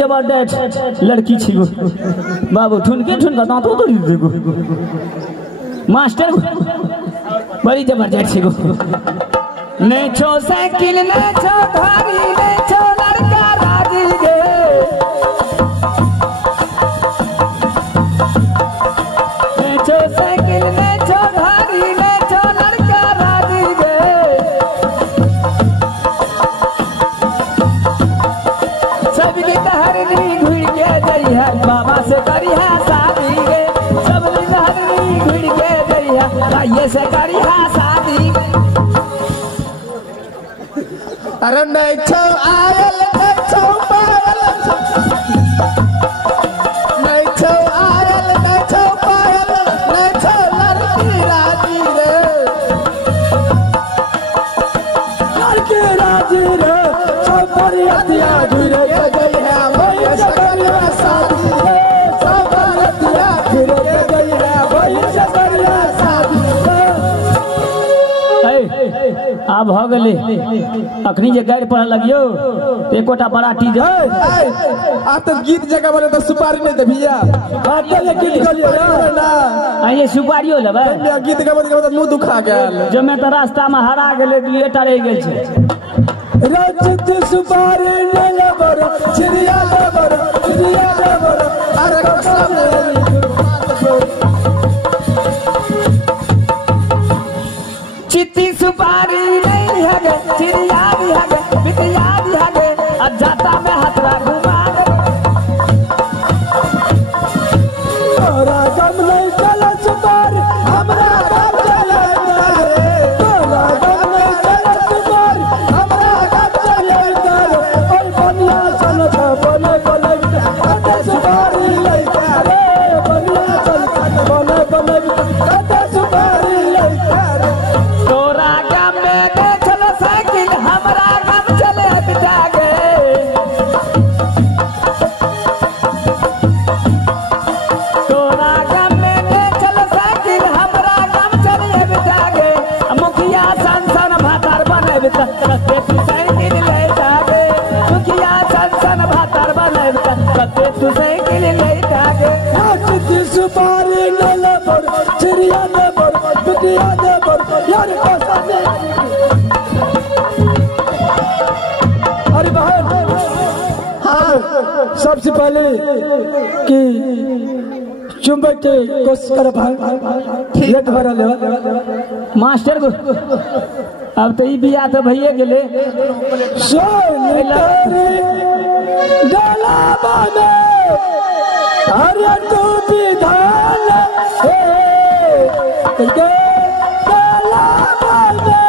जबरदस्त लड़की छिगो बाबू ठुनके ठुनका दांतो तोड़ी देगो मास्टर बड़ी जबरदस्त छिगो नहीं छो साइकिल नहीं छो धारी नहीं छो लड़का राजी गे नहीं छो साइकिल नहीं छो धारी नहीं छो लड़का राजी गे सबकी तहरनी घुड़ के गई है बाबा से करी है शादी गे सबकी तहरनी घुड़ के गई है ये से करी है शादी अरे नहीं छो आयल नहीं छो पायल नहीं छो आयल नहीं छो पायल नहीं छो लड़की राजी रे लड़की राजी रे सब बरियतिया घुर के गई है वही से करिया शादी रे सब बरियतिया घुर के गई है वही से करिया शादी आ भ गले अखनी जे गाड़ी पढ़ लगियो एकोटा बराती जे आ तो गीत जगह बोले तो सुपारी नहीं दे भैया अकेले गीत गलियो ना आ ये सुपारियो लेबे गीत गबत गबत मुंह दुखा गेल जो मैं तो रास्ता में हरा गेले दुएटा रह गेल छे रजत सुपारी ले लेबर चिड़िया लेबर चिड़िया लेबर अरे कसम चिट्ठी सुपारी नहीं है गे चिड़िया भी है गे बिटिया भी है गे अजाता में हथरा घुमा गे तोरा गम नहीं चले सुपारी हमरा गम चले तोरा गम नहीं चले सुपारी हमरा गम चले ओय बनिया सन बने बने कते सुपारी लइका रे बनिया सन बने बने कते सुपारी लइका रे तोरा गम में के चलो साइकिल हमरा गम चले बिटा गे तोरा गम में के चलो साइकिल हमरा गम चले बिटा गे मुखिया संसन भातार बने बिटा कते तू साइकिल ले जागे मुखिया संसन भातार बने बिटा कते तू साइकिल ले जागे चिट्ठी सुपारी ले लेबर चिड़िया लेबर बिटिया लेबर यार कसम अरे बहन हाँ सबसे पहले कि चुंबक के कोशिश कर भाई लेट भरा ले मास्टर को अब तो ई बिया तो भइए गेले सोनी तेरी गलाबा में अरे तू विधान गलाबा में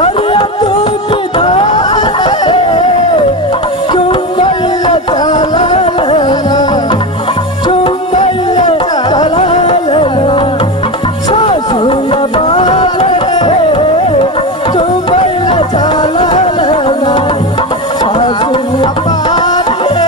अरे तू विधान चुंबल चला लेना चुंबल चला लेना सासुया बाले चुंबल चला लेना सासुया बाले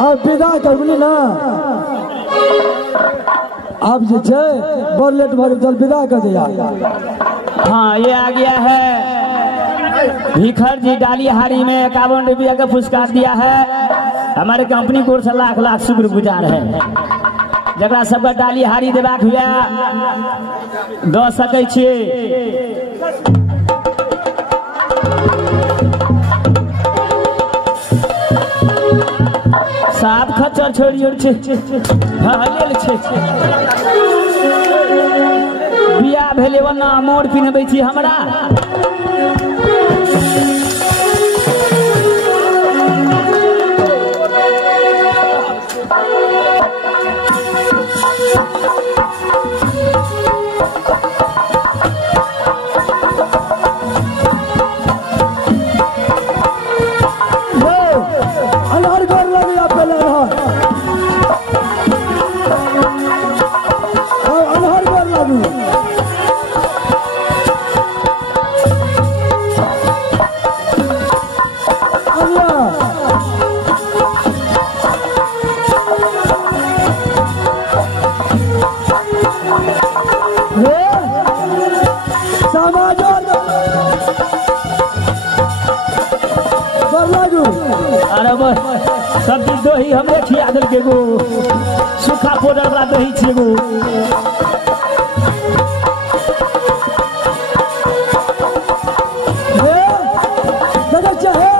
आप विदा करबली ना आप जे छे बड़ लेट भर चल विदा कर दिया। हाँ ये आ गया है भिखर जी डालीहारी में 51 रुपया का पुरस्कार दिया है। हमारे कंपनी को से लाख लाख शुक्रगुजार है। जरा सबका डालीहारी देबाक हुआ दऽ सकै छियै। साफ खच्चर छोड़ियो छे हाँ लेल छे बियाह भेले वना मोर पिनबै छी हमरा। सब चीज दही हमरे खिया दिल के गो सूखा पाउडर वाला दही छे गो। लगा चाहे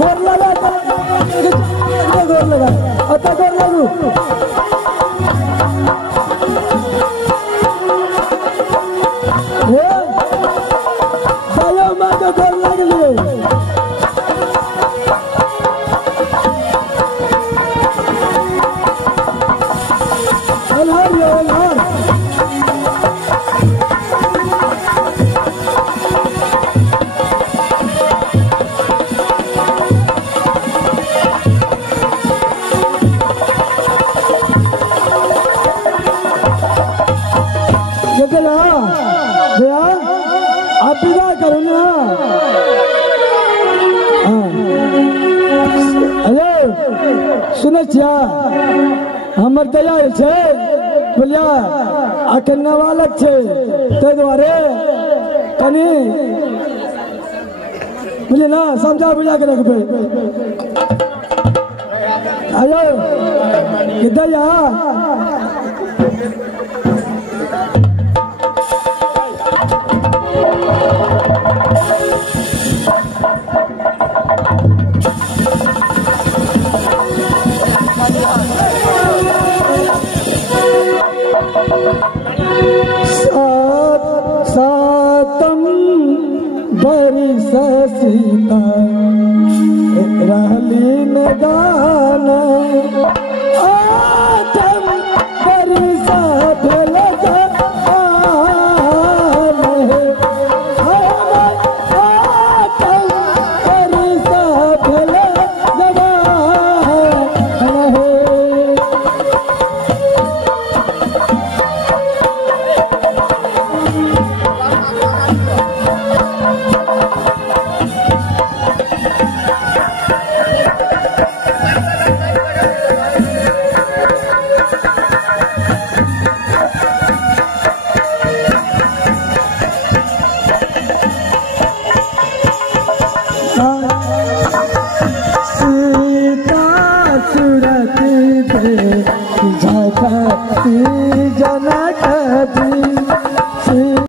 गोर लगा गोर लगा अता गोर लागू ये बायो मा के गोर लागली। आप विदा करो ना। हेलो सुनै छिया हमर तैयार छे बोलिया अखन नाबालक छे ताहि दुआरे कनी बोलिए ना समझा बुझा के रखबे। हेलो दैया